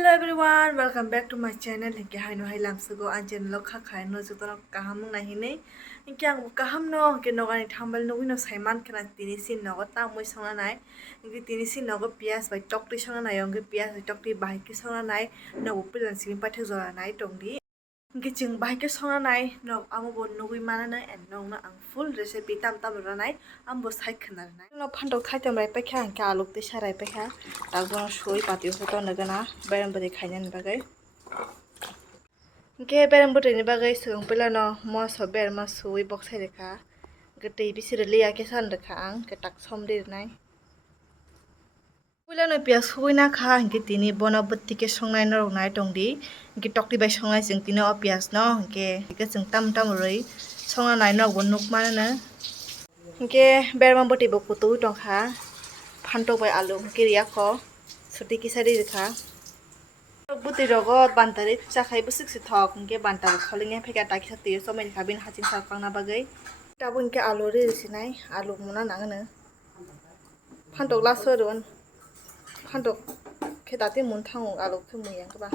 Hello everyone, welcome back to my channel. Hinke hai no hai lamsugo an channel lo kha khai no jotono kaham mung nahi nei. Hinke ang kaham no hinke no gani thambal no wino saiman kana tini sin no ta moi sona nai. Hinke tini sin no go Peyas bai toktui sona nai onge Peyas bai toktui bai ki sona nai no go pilan sin pathak jora nai tongdi. Hinke jeng bai ke sona nai no amo bo no gui mana nai and no na ang full recipe tam ra nai am bo sai khana nai. No phantok thai tam rai pa kha hinke aluk te sarai pa kha. Takbo sui pati photo nagana bayam bari khainan bagai. Hinke bayam bari ni bagai sung pila no mo so bayam ma sui box hai rekha. Gete bisir liya ke san rekha ang ke tak som dir nai. Pila no Peyas sui na kha hinke tini bona batti ke songnai no nai tongdi. Hinke tokti bai songnai jeng tini o Peyas no hinke jeng tam roi songna nai no bon nuk mana na. Hinke bayam bati bo kutu tong kha. Phantok bai alu hinke riya ko suti kisari rekha. Buti rogot bantari chakai busik si thok hinke bantar kholinge pheka taki sakti somai khabin haching sakang na bagai. Tabu hinke alu ri sinai alu muna nangana. Phantok laso ron. Phantok khedati mun thangu alu khu muyang ba.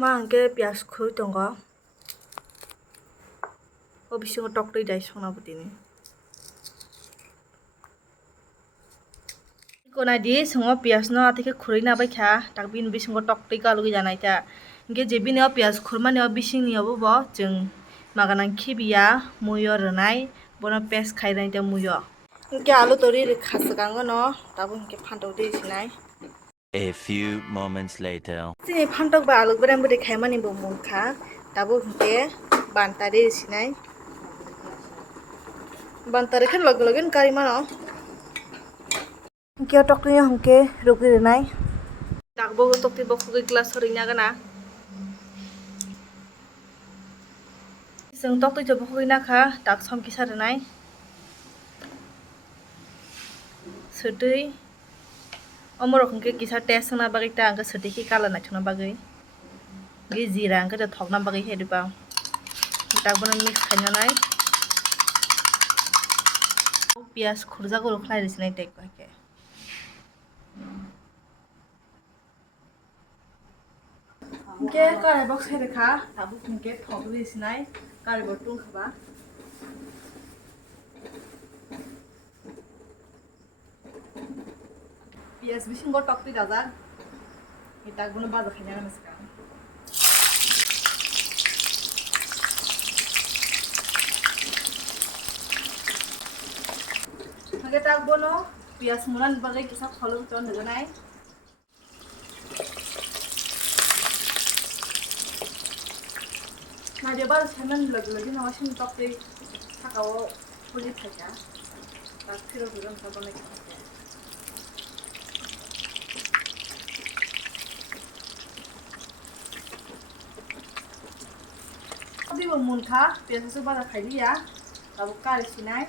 Ma hinke Peyas khu tongo. Obisingo toktui dai songna butini. Kona di songo Peyas no atike khurui na bai kha takbin bisingo toktui kalugi janai ta hinke jebini o Peyas khurmani o bising ni obo bo jeng maganan khibiya muyo rwnai bono paste khainai ta muyo hinke alu tori khasgango no tabu hinke phantok di sinai. A few moments later. Sini phantok ba alu bram budi khaimani bo mungkha tabu hinke bantari sinai. Bantari khan login kari mano. Hinke toktui hinke rugi rwnai. Takbo toktui bo khugi glass horing gana. Sung toktui jo bokhui na kha tak som kisa rwnai. Sutui omorok hinke kisa test na bagai ta angka sutui ki kala na chuna bagai. Gi jira angka jo thokna bagai he dipa. Takbo mix khaina nai. Peyas khurja goro khlai risinai tek ke. Hinke karai box hai rekha tabu hinke thok risinai karai bo tung khaba. Peyas bisingo toktui dajak. Itak bono baja khaina gana ska. Hage tak bono Peyas munan bagai kisa kholong ton daganai. Na dia baru saman lagi na wasin toktui sakao kulit saja. Tak kira bukan sabon lagi. Abi bo munkha Peyas su baja khaili ya. Tabu kari sinai.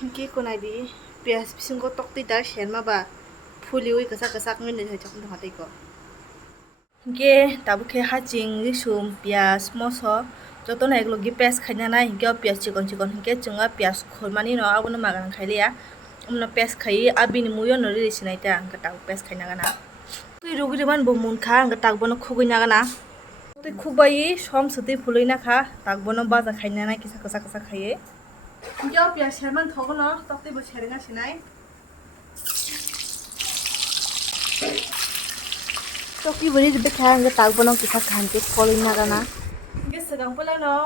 Hinke konai di Peyas bisingo toktui dar shen ma ba fuliwi kasak ngin de thak no hatai ko. Hinke tabu khe haching risum Peyas moso jotono eklogi paste khaina nai hinke Peyas chikon hinke chunga Peyas khurmani no abono magan khailia umno paste khai abini muyo no ri sinai ta angka tabu paste khaina gana. Tui rugi ban bo munkha angka takbo no khugui na gana. Tui khugbai som sutui phului na kha takbo no baja khaina nai kisa khaiye. Hinke Peyas sherman thogono toktui bo sheringa sinai. Toktui bari ribe kha angka takbo no kisa khanke follow na gana. Hinke segang pula no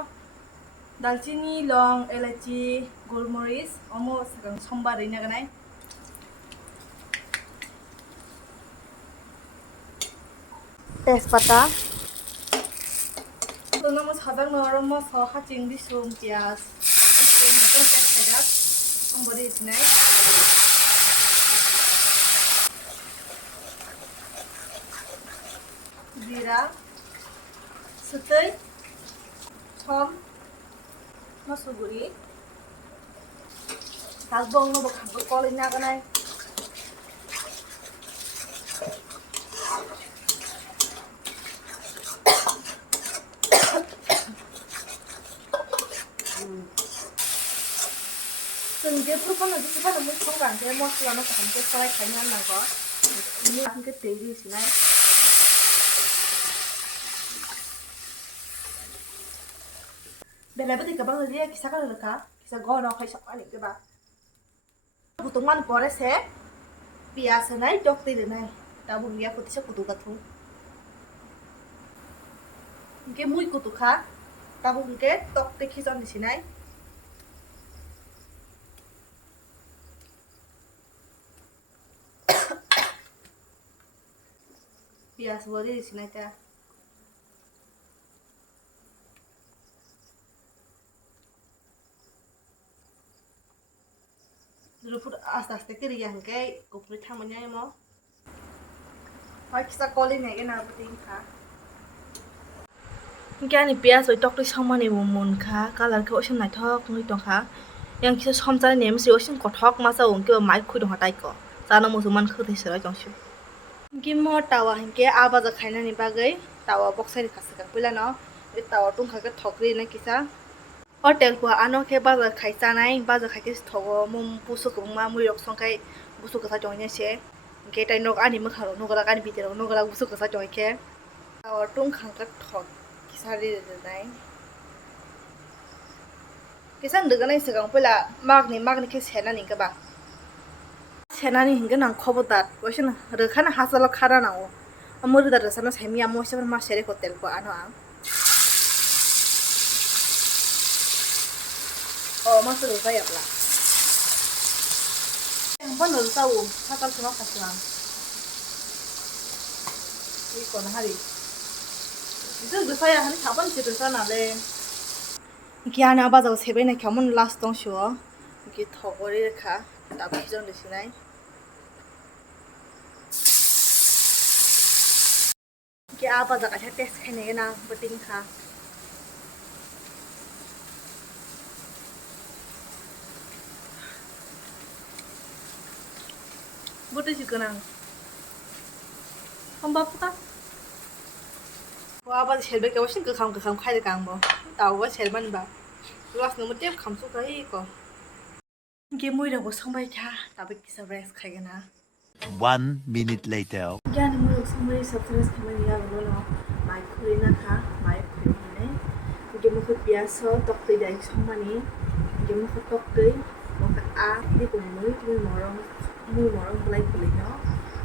dalchini long elachi golmoris omo segang sombar rina ganai. Tejpata tono mo sadang no romo so haching disum Peyas to sajak ombori sinai. Jira sutui som masuguri takbong no bakang kolin na ganai. जों गे फुरफाना जि फाना मु संगा के मस्ला न खाम के फ्राय खायना नांगौ नि आंके तेरी सिनाय बेलाबो दि गबां रे किसा का रका किसा गो न खाय समा नि गबा बुतुमान परे से पियास नाय टोक्ती नाय ता बुंगिया कुतिसा कुतु गाथु के मुई कुतु खा ता बुंगे टोक्ते खिजन सिनाय पियास बरी सिनाय ता रुफुर आस्ते आस्ते करिया हंके कुपरि थामanya mo Kita calling na gina buting ka. Kaya ni Peyas oi tokti songmani mun ka kalar ke ocean nai thok ngi tong ka. Yang kisa somjani nem si ocean kothok masa ongke mic khui dong hatai ko. Sana musuman khoti sera jongshu. Gimo tawa hingke abaja khaina ni bagai tawa boxai ni khasa kang pila no. E tawa tung kha ke thokri na kisa. Hotel ko ano ke baja khaisa nai baja khaike thogo mum pusu ko ma mui rok songkai busu ka jongnya se. Ke tai nok ani mukha ro nogala kan bitere nogala busu ka joy ke. Tawa tung khang ka thok kisa ri nai. Kisa ndeganai segang pila magni ke sena ni ka ba. Sena ni hinga nang khobodat ocean rekhana hasala khara na o. Amuri da resana semi amo se ma sere hotel ko ano ang. Oh, masa lupa ya pula. Yang pun lupa tahu, sakal semua kasihan. Ini kono hari. Itu lupa ya, hari kapan sih lupa nade? Kia na apa jauh sebe na kamu last tong show, kita thogori rekha, tapi jangan di sini. Kia apa jauh kasih tes kene na beting kah. Butuh juga nang. Hamba apa? Wah, apa shelbe ke wasin ke kam khai de kang bo. Tahu wa shelban ba. Luas nomor tiap kam su kai ko. Ke mui da bo songbai kha, tapi kisa rest khai gana. 1 minute later. Gan mui songbai surprise khamani ya lo no. Mai khuri na kha, mai khuri ne. Ke mu khut Peyas so tok tei dai songmani. Ke mu khut tok tei, mo ka a ni ko mui morong mulai kulit no.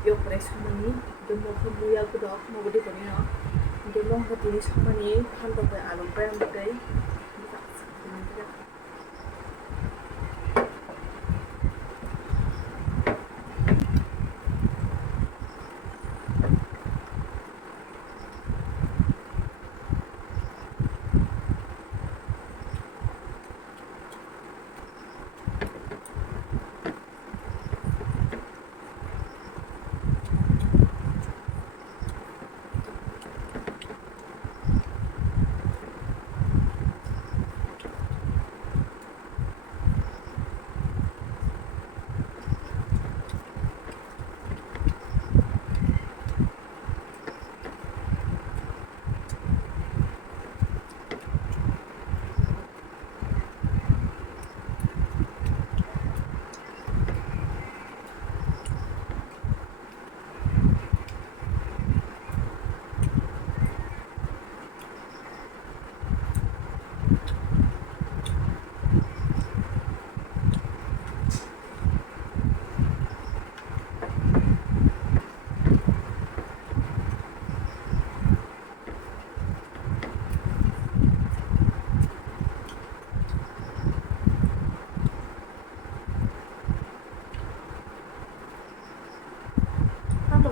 Yo press songmani, ke mu khut mui ya ku dok mo bodi poni no. Demong ke tini songmani kan to ke along prem kai.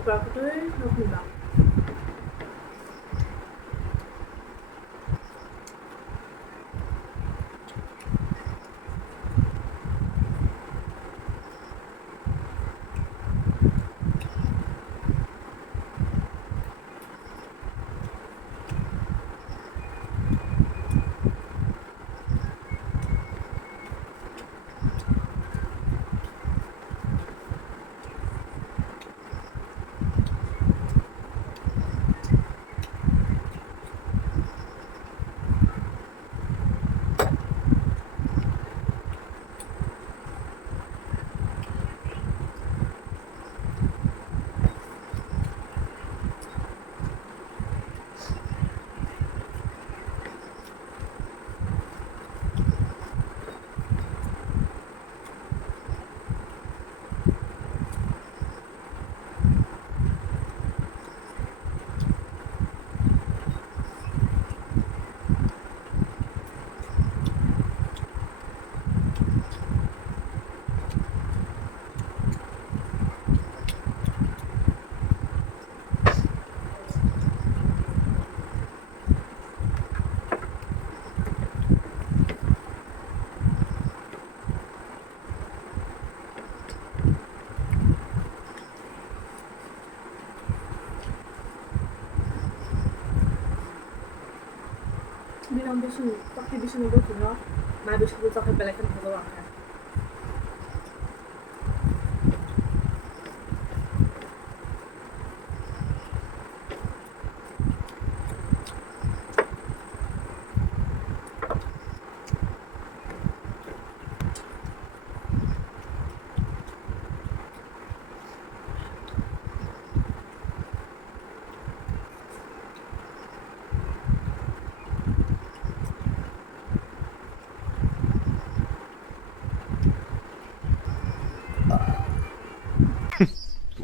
Berapa tuh? 20 bang. Ang busun, toktui busun udah tuh no, mai busun udah pakai belakan kalau angkat.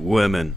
Women.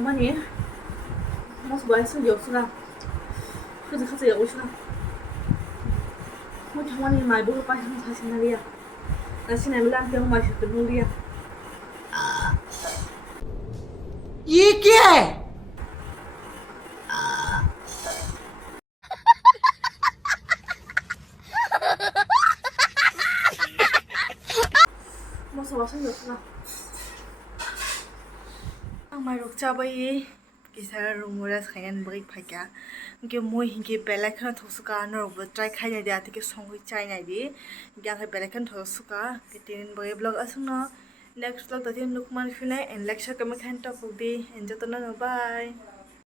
songmani, mas buat itu jauh sudah, kerja kerja jauh sudah. songmani mai bukan pas yang kasih naria, nasi nabilan yang masih penuh dia. ये क्या है? Mas buat itu jauh sudah. Ang mai rok cabai, kisah rumura sekalian beri pakai. Mungkin moi hingga belakan thos suka nor buat try kaya dia tiket songoi cai nadi, yang ke belakan thos suka, ketin beri blog asung no. Next vlog tadi nukman finai and lecture kami kan top ubi, enjoy tonton bye.